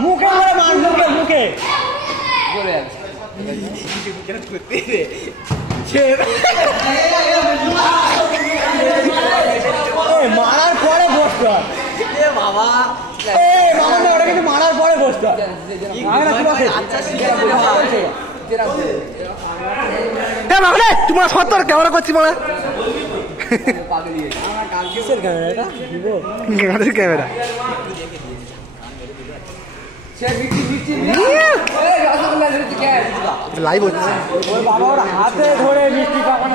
মুখে মার মুখে মুখে মারার পরে বসতে বাবা ওটা কিন্তু মারার পরে বসতে তোমার সত্তর ক্যামেরা করছি মানে ক্যামেরা লাইভ হচ্ছে বাবা ওর হাতে ধরে মিষ্টি পাকানো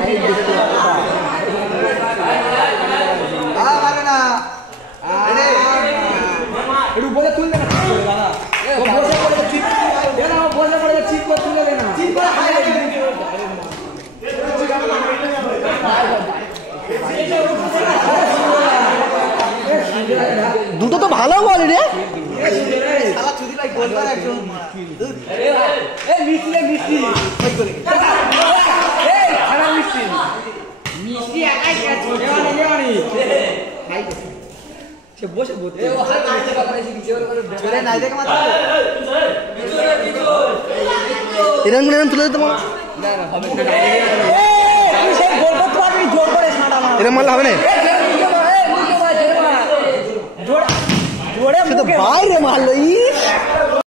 একটু বলে তুললে না দুটো তো ভালো বলে রে এরকম তুলে দিতে এরকম মারলে হবে না বাইরে মারলো